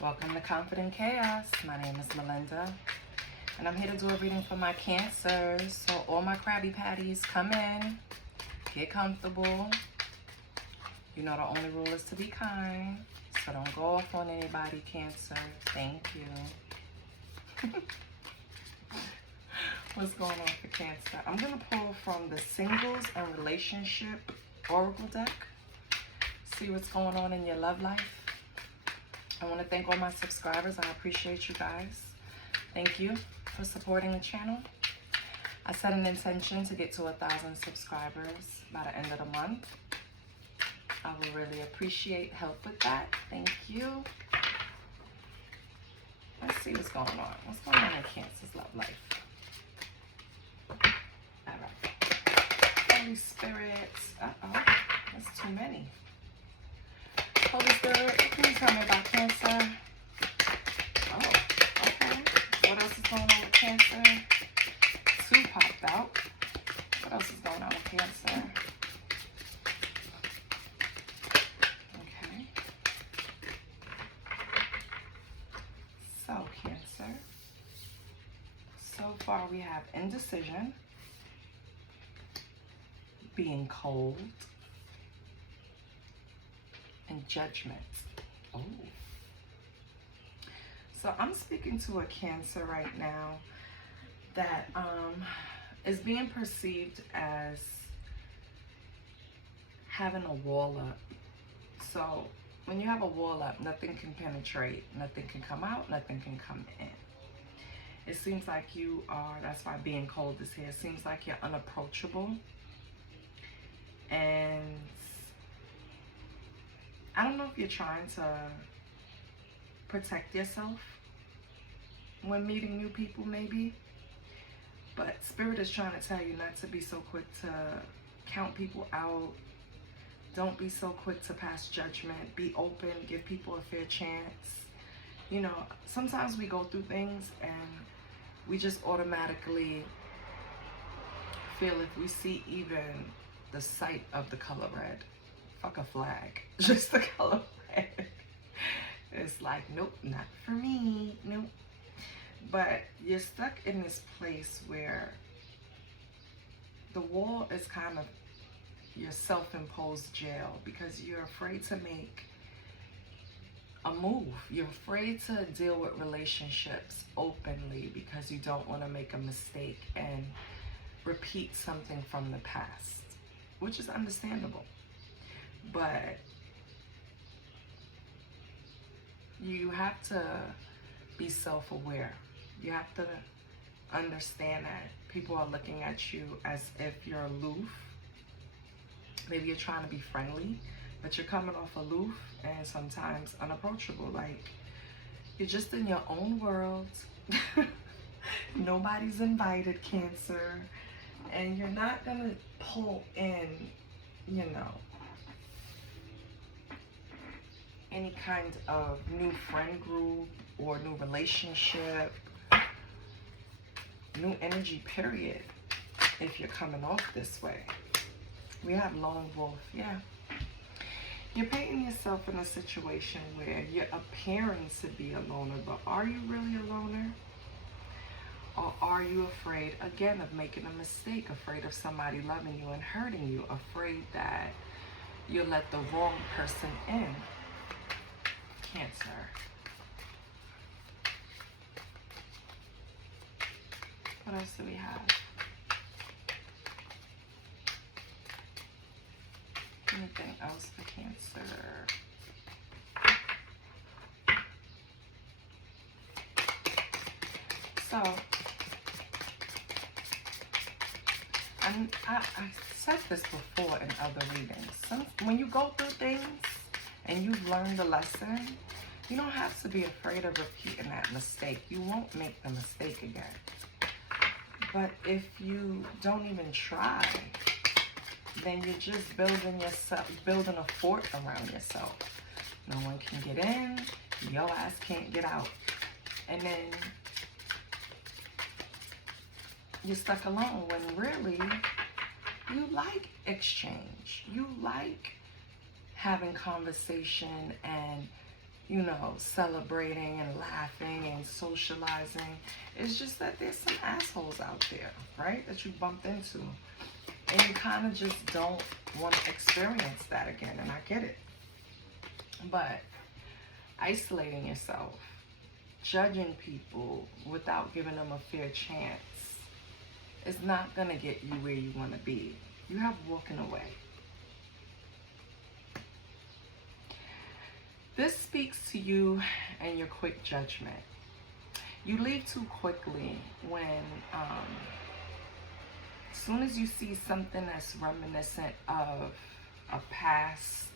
Welcome to Confident Chaos. My name is Melinda, and I'm here to do a reading for my Cancers. So all my Krabby Patties, come in, get comfortable. You know the only rule is to be kind, so don't go off on anybody, Cancer. Thank you. What's going on for Cancer? I'm going to pull from the Singles and Relationship Oracle deck. See what's going on in your love life. I want to thank all my subscribers. I appreciate you guys. Thank you for supporting the channel. I set an intention to get to 1,000 subscribers by the end of the month. I will really appreciate help with that. Thank you. Let's see what's going on. What's going on in Cancer's love life? All right. Holy Spirits. Uh-oh. That's too many. Holy Spirit, what can you tell me about Cancer? Oh, okay. What else is going on with Cancer? 2 popped out. What else is going on with Cancer? Okay. So, Cancer. So far we have indecision, being cold, and judgment. Oh. So I'm speaking to a Cancer right now that is being perceived as having a wall up. So when you have a wall up, nothing can penetrate, nothing can come out, nothing can come in. It seems like you are, that's why being cold is here. It seems like you're unapproachable. And I don't know if you're trying to protect yourself when meeting new people, maybe. But Spirit is trying to tell you not to be so quick to count people out. Don't be so quick to pass judgment. Be open. Give people a fair chance. You know, sometimes we go through things and we just automatically feel if we see even the sight of the color red, fuck a flag, just the color red. It's like, nope, not for me, nope. But you're stuck in this place where the wall is kind of your self-imposed jail because you're afraid to make a move. You're afraid to deal with relationships openly because you don't want to make a mistake and repeat something from the past, which is understandable. But you have to be self-aware. You have to understand that people are looking at you as if you're aloof. Maybe you're trying to be friendly, but you're coming off aloof and sometimes unapproachable. Like, you're just in your own world. Nobody's invited, Cancer. And you're not going to pull in, you know, any kind of new friend group or new relationship, new energy, period, if you're coming off this way. We have lone wolf, yeah. You're painting yourself in a situation where you're appearing to be a loner, but are you really a loner? Or are you afraid, again, of making a mistake, afraid of somebody loving you and hurting you, afraid that you'll let the wrong person in? Cancer. What else do we have? Anything else for Cancer? So, I said this before in other readings. When you go through things and you've learned the lesson, you don't have to be afraid of repeating that mistake. You won't make the mistake again. But if you don't even try, then you're just building a fort around yourself. No one can get in, your ass can't get out. And then you're stuck alone when really you like exchange. You like having conversation and you know, celebrating and laughing and socializing. It's just that there's some assholes out there, right, that you bumped into. And you kind of just don't want to experience that again. And I get it. But isolating yourself, judging people without giving them a fair chance, is not going to get you where you want to be. You have walking away. This speaks to you and your quick judgment. You leave too quickly when, as soon as you see something that's reminiscent of a past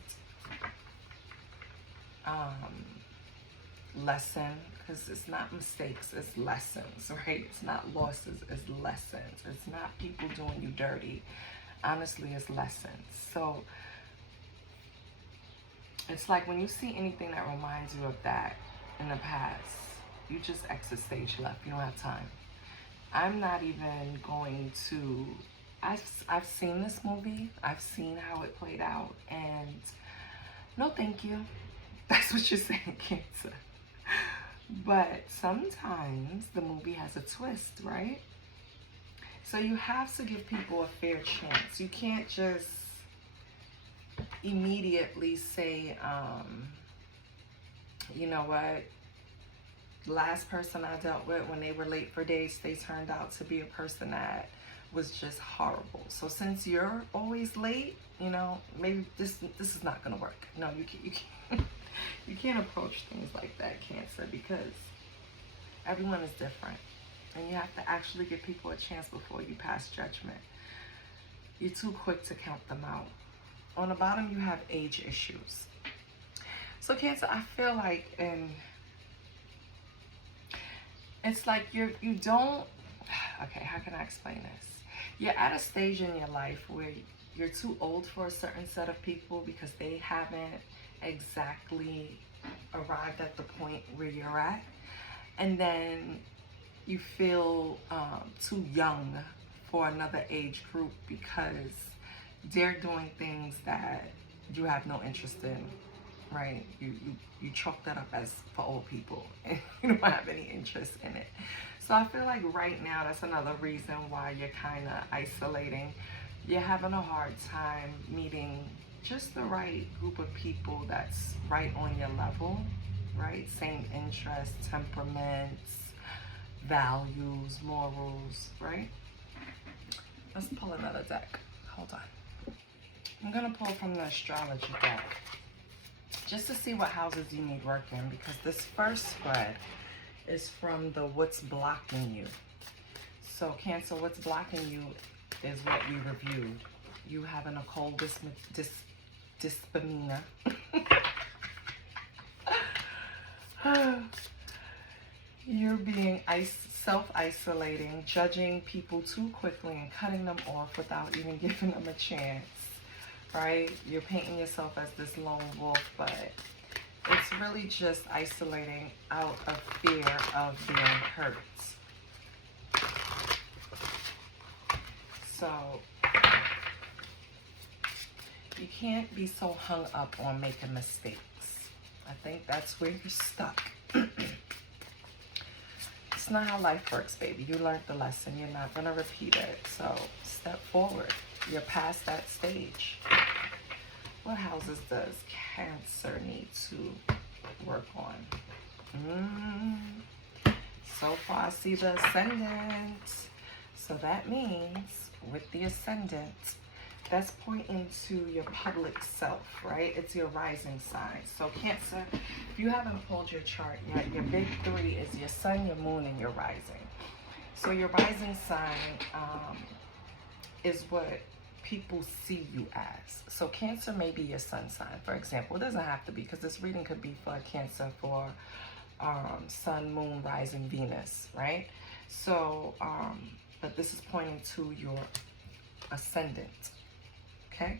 lesson, because it's not mistakes, it's lessons, right? It's not losses, it's lessons. It's not people doing you dirty. Honestly, it's lessons. So it's like when you see anything that reminds you of that in the past, you just exit stage left. You don't have time. I'm not even going to, I've seen this movie. I've seen how it played out, and no thank you. That's what you're saying, Cancer. But sometimes the movie has a twist, right? So you have to give people a fair chance. You can't just immediately say, you know what, last person I dealt with, when they were late for dates, they turned out to be a person that was just horrible. So since you're always late, you know, maybe this is not gonna work. No, you can't you can't approach things like that, Cancer, because everyone is different, and you have to actually give people a chance before you pass judgment. You're too quick to count them out. On the bottom, you have age issues. So Cancer, I feel like, and it's like you don't, okay, how can I explain this? You're at a stage in your life where you're too old for a certain set of people because they haven't exactly arrived at the point where you're at. And then you feel too young for another age group because they're doing things that you have no interest in, right? You chalk that up as for old people, and you don't have any interest in it. So I feel like right now that's another reason why you're kind of isolating. You're having a hard time meeting just the right group of people that's right on your level, right? Same interests, temperaments, values, morals, right? Let's pull another deck. Hold on. I'm going to pull from the astrology deck just to see what houses you need work in, because this first spread is from the what's blocking you. So Cancer, what's blocking you is what we reviewed. You have an occult dyspamina. You're being self-isolating, judging people too quickly and cutting them off without even giving them a chance, right? You're painting yourself as this lone wolf, but it's really just isolating out of fear of being hurt. So you can't be so hung up on making mistakes. I think that's where you're stuck. It's not how life works, baby. You learned the lesson. You're not going to repeat it. So step forward. You're past that stage. What houses does Cancer need to work on? So far, I see the Ascendant. So that means with the Ascendant, that's pointing to your public self, right? It's your rising sign. So Cancer, if you haven't pulled your chart yet, your big three is your sun, your moon, and your rising. So your rising sign is what people see you as. So Cancer may be your sun sign, for example. It doesn't have to be, because this reading could be for Cancer for sun, moon, rising, Venus, right? So, but this is pointing to your ascendant. Okay,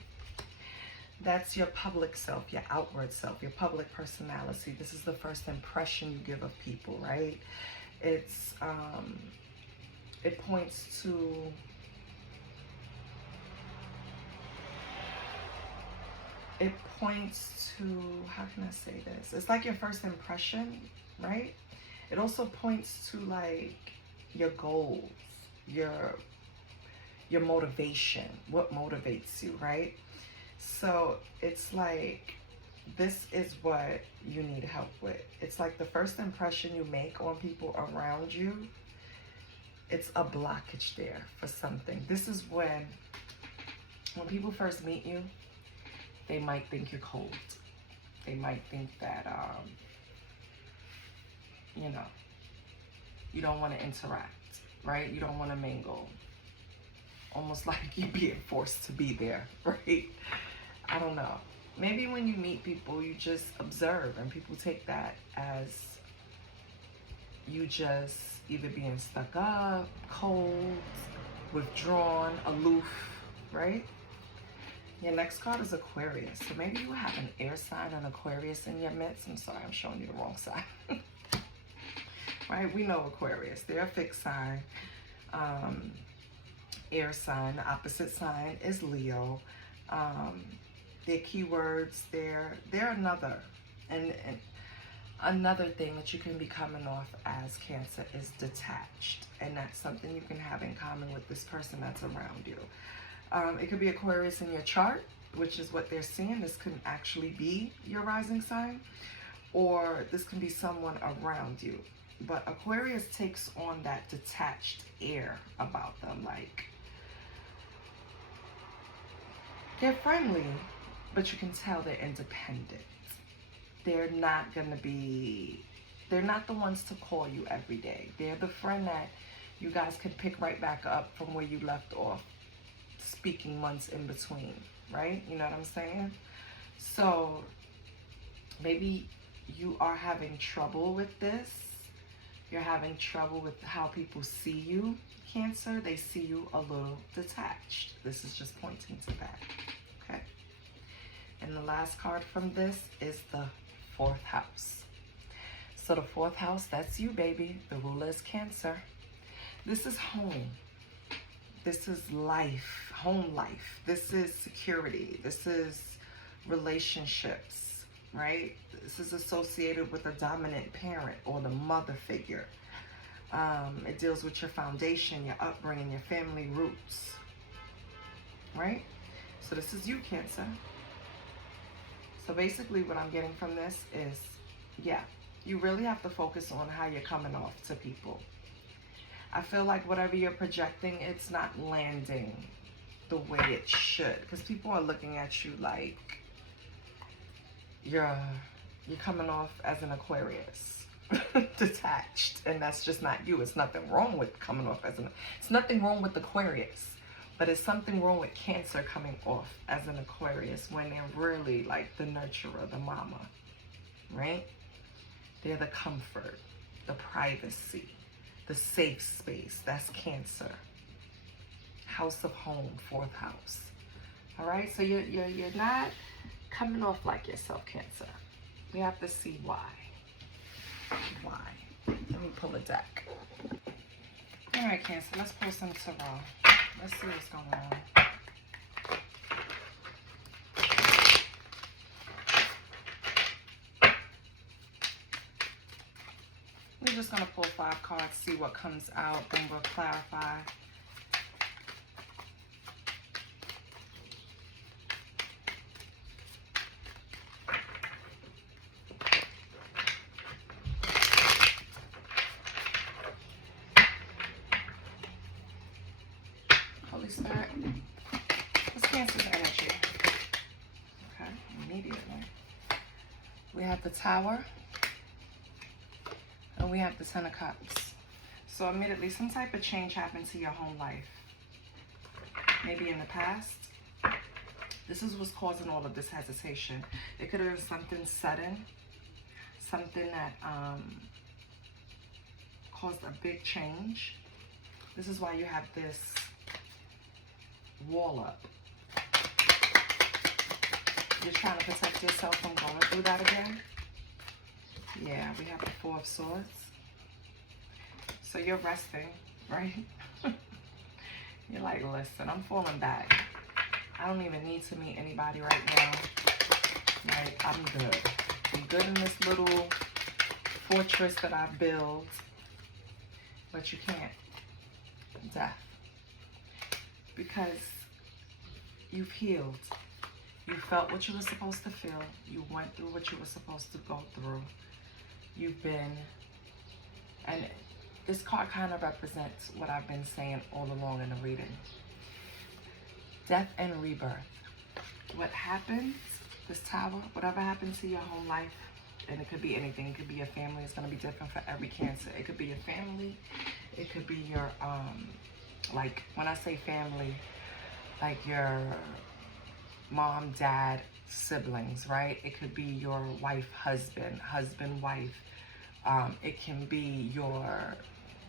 that's your public self, your outward self, your public personality. This is the first impression you give of people, right? It's it points to it points to, how can I say this? It's like your first impression, right? It also points to like your goals, your motivation, what motivates you, right? So it's like, this is what you need help with. It's like the first impression you make on people around you, it's a blockage there for something. This is when people first meet you, they might think you're cold. They might think that, you know, you don't want to interact, right? You don't want to mingle. Almost like you're being forced to be there, right? I don't know. Maybe when you meet people, you just observe, and people take that as you just either being stuck up, cold, withdrawn, aloof, right? Your next card is Aquarius. So maybe you have an air sign, an Aquarius in your midst. I'm sorry, I'm showing you the wrong side. Right? We know Aquarius. They're a fixed sign. Air sign. The opposite sign is Leo. Their keywords, they're another. And another thing that you can be coming off as Cancer is detached. And that's something you can have in common with this person that's around you. It could be Aquarius in your chart, which is what they're seeing. This can actually be your rising sign, or this can be someone around you. But Aquarius takes on that detached air about them. Like, they're friendly, but you can tell they're independent. They're not the ones to call you every day. They're the friend that you guys can pick right back up from where you left off, speaking months in between, right? You know what I'm saying? So maybe you are having trouble with this. You're having trouble with how people see you, Cancer. They see you a little detached. This is just pointing to that, okay? And the last card from this is the 4th house. So the 4th house, that's you, baby. The ruler is Cancer. This is home. This is life, home life. This is security. This is relationships, right? This is associated with a dominant parent or the mother figure. It deals with your foundation, your upbringing, your family roots, right? So this is you, Cancer. So basically what I'm getting from this is, yeah, you really have to focus on how you're coming off to people. I feel like whatever you're projecting, it's not landing the way it should. Because people are looking at you like you're coming off as an Aquarius, detached. And that's just not you. It's nothing wrong with coming off as it's nothing wrong with Aquarius. But it's something wrong with Cancer coming off as an Aquarius when they're really like the nurturer, the mama, right? They're the comfort, the privacy, the safe space. That's Cancer. House of home, 4th house. All right, so you're not coming off like yourself, Cancer. We have to see why. Why? Let me pull a deck. All right, Cancer, let's pull some tarot. Let's see what's going on. We're just going to pull 5 cards, see what comes out, then we'll clarify. Holy Spirit, what's Cancer's energy? Okay, immediately. We have the Tower. And we have the 10 of Cups. So immediately some type of change happened to your home life. Maybe in the past. This is what's causing all of this hesitation. It could have been something sudden. Something that caused a big change. This is why you have this wall up. You're trying to protect yourself from going through that again. Yeah, we have the 4 of Swords. So you're resting, right? You're like, listen, I'm falling back. I don't even need to meet anybody right now. Like, I'm good. I'm good in this little fortress that I build. But you can't. Death. Because you've healed. You felt what you were supposed to feel. You went through what you were supposed to go through. You've been, and this card kind of represents what I've been saying all along in the reading. Death and rebirth. What happens, this tower, whatever happens to your home life, and it could be anything. It could be your family. It's going to be different for every Cancer. It could be your family. It could be your, like, when I say family, like your mom, dad, siblings, right? It could be your wife, husband, husband, wife. It can be your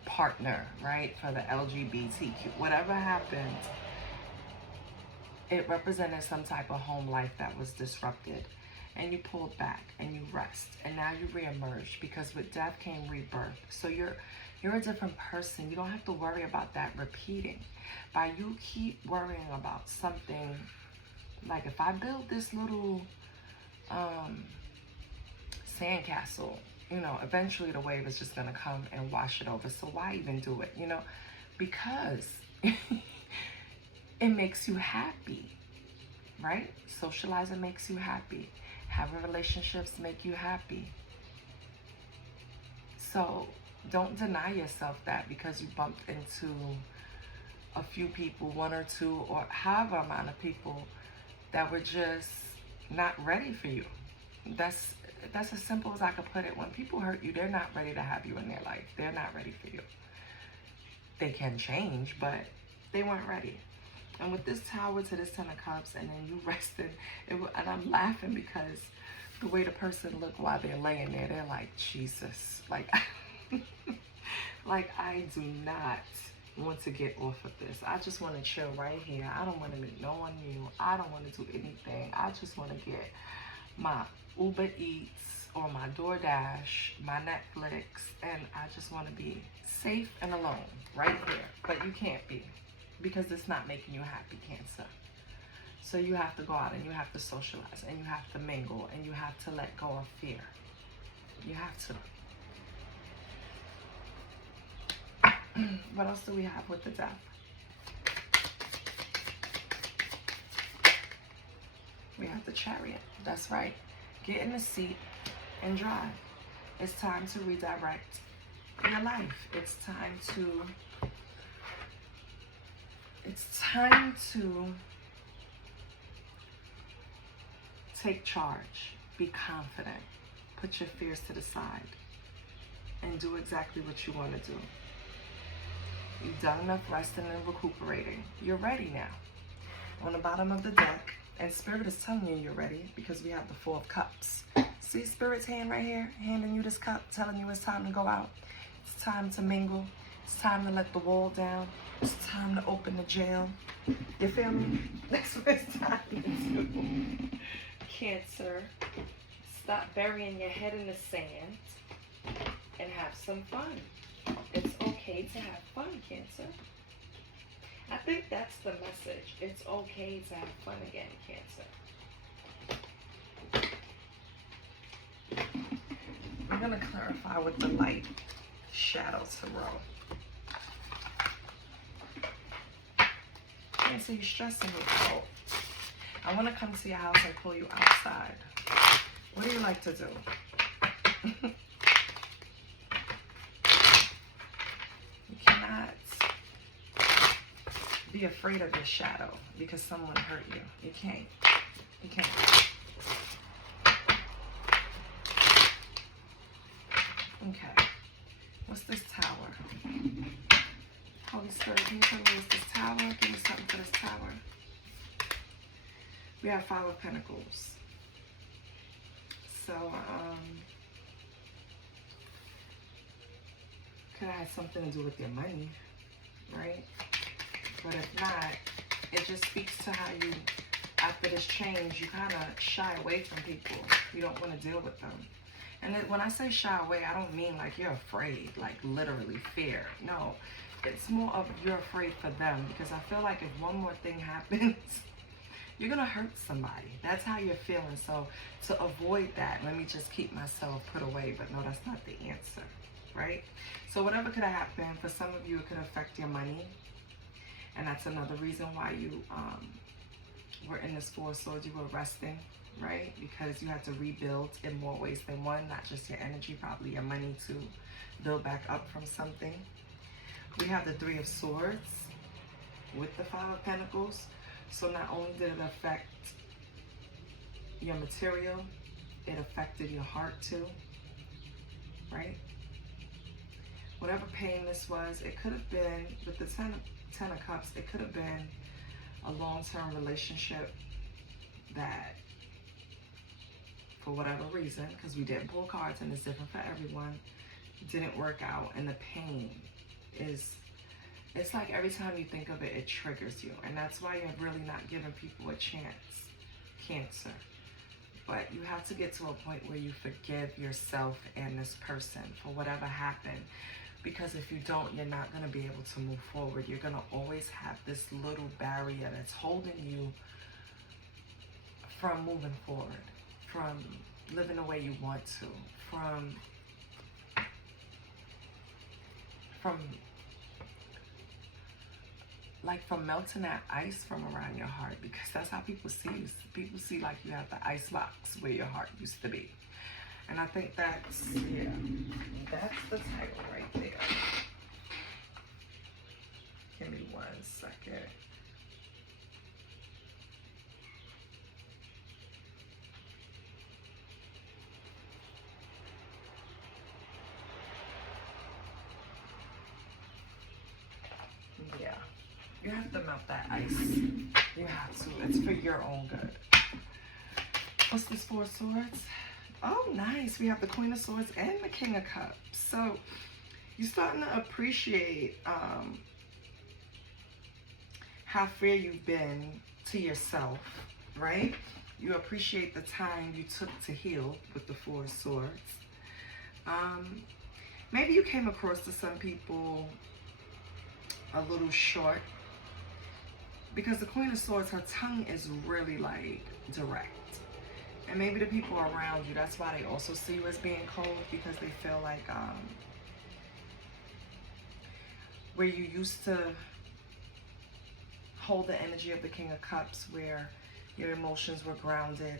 partner, right? For the LGBTQ, whatever happened, it represented some type of home life that was disrupted, and you pulled back and you rest, and now you reemerge, because with death came rebirth. So you're a different person. You don't have to worry about that repeating. By you keep worrying about something, like if I build this little sandcastle, you know, eventually the wave is just going to come and wash it over. So why even do it, you know? Because it makes you happy, right? Socializing makes you happy. Having relationships make you happy. So don't deny yourself that because you bumped into a few people, one or two, or however amount of people that were just not ready for you. That's as simple as I could put it. When people hurt you, they're not ready to have you in their life. They're not ready for you. They can change, but they weren't ready. And with this Tower to this Ten of Cups, and then you rested, and I'm laughing because the way the person looked while they're laying there, they're like, Jesus, like, like I do not want to get off of this. I just want to chill right here. I don't want to meet no one new. I don't want to do anything. I just want to get my Uber Eats or my DoorDash, my Netflix, and I just want to be safe and alone right here. But you can't be, because it's not making you happy, Cancer. So you have to go out and you have to socialize and you have to mingle and you have to let go of fear. You have to. What else do we have with the Death? We have the Chariot. That's right. Get in the seat and drive. It's time to redirect your life. It's time to take charge. Be confident. Put your fears to the side and do exactly what you want to do. You've done enough resting and recuperating. You're ready now. On the bottom of the deck, and Spirit is telling you you're ready because we have the Four of Cups. See Spirit's hand right here, handing you this cup, telling you it's time to go out. It's time to mingle. It's time to let the wall down. It's time to open the jail. You feel me? That's what it's time to do. Cancer, stop burying your head in the sand and have some fun. It's okay to have fun, Cancer. I think that's the message. It's okay to have fun again, Cancer. I'm going to clarify with the light shadow tarot. Cancer, you're stressing me out. I want to come to your house and pull you outside. What do you like to do? You cannot be afraid of your shadow because someone hurt you. You can't. You can't. Okay. What's this Tower? Holy Spirit, can you tell me what's this Tower? Give me something for this Tower. We have Five of Pentacles. So, could have had something to do with your money, right? But if not, it just speaks to how you, after this change, you kind of shy away from people. You don't want to deal with them. And when I say shy away, I don't mean like you're afraid, like literally fear. No, it's more of you're afraid for them, because I feel like if one more thing happens, you're going to hurt somebody. That's how you're feeling. So to avoid that, let me just keep myself put away. But no, that's not the answer, right? So whatever could have happened, for some of you, it could affect your money. And that's another reason why you were in this Four of Swords. You were resting, right? Because you had to rebuild in more ways than one, not just your energy, probably your money to build back up from something. We have the Three of Swords with the Five of Pentacles. So not only did it affect your material, it affected your heart too, right? Whatever pain this was, it could have been, with the Ten of Cups, it could have been a long-term relationship that, for whatever reason, because we didn't pull cards and it's different for everyone, didn't work out. And the pain is, it's like every time you think of it, it triggers you. And that's why you're really not giving people a chance, Cancer. But you have to get to a point where you forgive yourself and this person for whatever happened. Because if you don't, you're not going to be able to move forward. You're going to always have this little barrier that's holding you from moving forward, from living the way you want to, from melting that ice from around your heart, because that's how people see you. People see like you have the icebox where your heart used to be. And I think that's, yeah, that's the title right there. Give me 1 second. Yeah, you have to melt that ice. You have to. It's for your own good. What's this Four of Swords? Oh, nice. We have the Queen of Swords and the King of Cups. So you're starting to appreciate how fair you've been to yourself, right? You appreciate the time you took to heal with the Four of Swords. Maybe you came across to some people a little short, because the Queen of Swords, her tongue is really like direct. And maybe the people around you, that's why they also see you as being cold, because they feel like where you used to hold the energy of the King of Cups, where your emotions were grounded,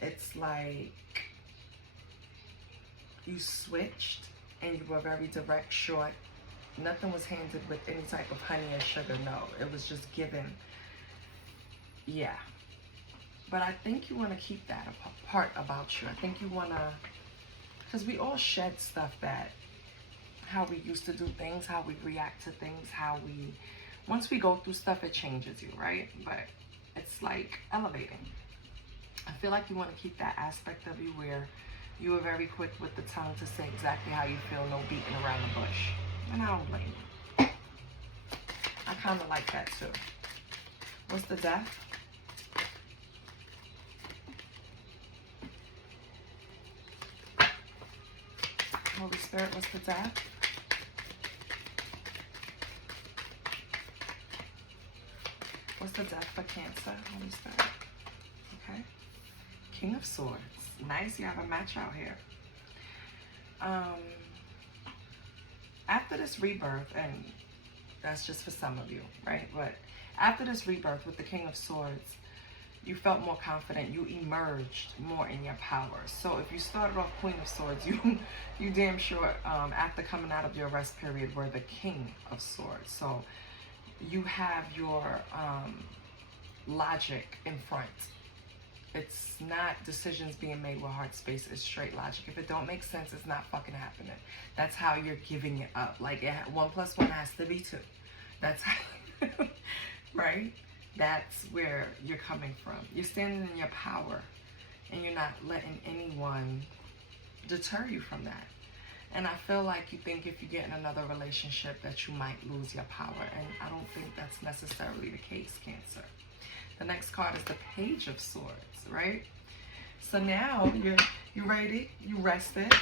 it's like you switched and you were very direct, short. Nothing was handed with any type of honey or sugar, no. It was just given, yeah. But I think you want to keep that part about you. I think you want to, because we all shed stuff, that how we used to do things, how we react to things, how we, once we go through stuff, it changes you, right? But it's like elevating. I feel like you want to keep that aspect of you where you are very quick with the tongue to say exactly how you feel, no beating around the bush. And I don't blame you. I kind of like that too. What's the Death? Holy Spirit, what's the Death? What's the Death for Cancer? Holy Spirit. Okay. King of Swords. Nice, you have a match out here. After this rebirth, and that's just for some of you, right? But after this rebirth with the King of Swords, you felt more confident. You emerged more in your power. So if you started off Queen of Swords, you damn sure, after coming out of your rest period, were the King of Swords. So you have your logic in front. It's not decisions being made with heart space. It's straight logic. If it don't make sense, it's not fucking happening. That's how you're giving it up. Like 1 + 1 has to be 2. That's how, right? That's where you're coming from. You're standing in your power, and you're not letting anyone deter you from that. And I feel like you think if you get in another relationship that you might lose your power, and I don't think that's necessarily the case, Cancer. The next card is the Page of Swords, right? So now you're ready, you rested,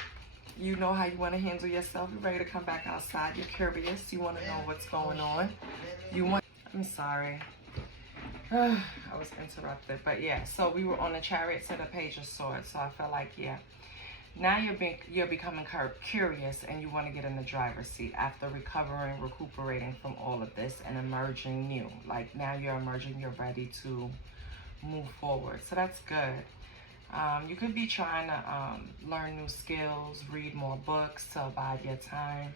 you know how you want to handle yourself, you're ready to come back outside, you're curious, you want to know what's going on. I'm sorry. I was interrupted, but yeah, so we were on the Chariot to the Page of Swords, so I felt like, yeah, now you're becoming curious, and you want to get in the driver's seat after recuperating from all of this and emerging new. Like, now you're emerging, you're ready to move forward, so that's good. You could be trying to learn new skills, read more books to abide your time,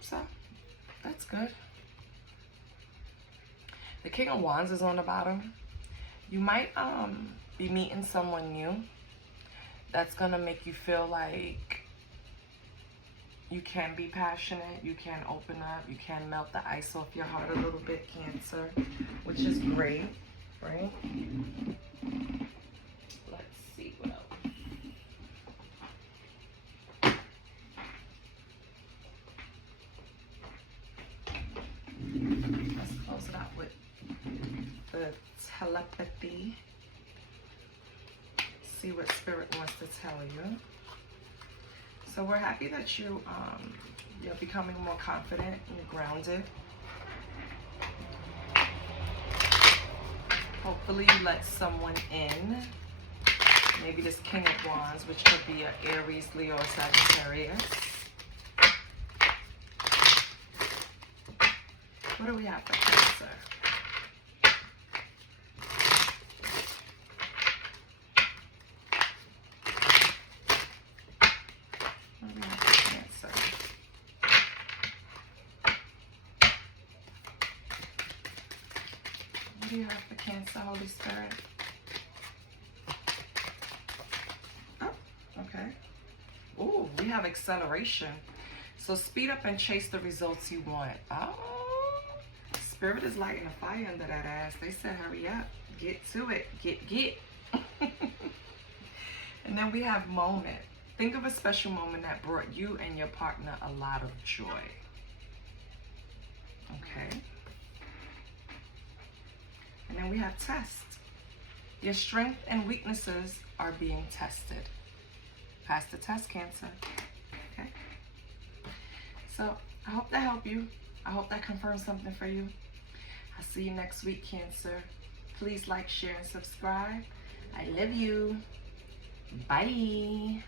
so that's good. The King of Wands is on the bottom. You might be meeting someone new that's gonna make you feel like you can be passionate, you can open up, you can melt the ice off your heart a little bit, Cancer, which is great, right? Let's see what else. Let's close it out with the telepathy. See what Spirit wants to tell you. So we're happy that you're becoming more confident and grounded. Hopefully you let someone in. Maybe this King of Wands, which could be an Aries, Leo, or Sagittarius. What do we have for Cancer? What do we have for Cancer? What do you have for Cancer, Holy Spirit? Oh, okay. Ooh, we have acceleration. So speed up and chase the results you want. Oh, Spirit is lighting a fire under that ass. They said, hurry up, get to it, get. And then we have moment. Think of a special moment that brought you and your partner a lot of joy. Okay. And then we have test. Your strengths and weaknesses are being tested. Pass the test, Cancer. Okay. So I hope that helped you. I hope that confirms something for you. I'll see you next week, Cancer. Please like, share, and subscribe. I love you. Bye.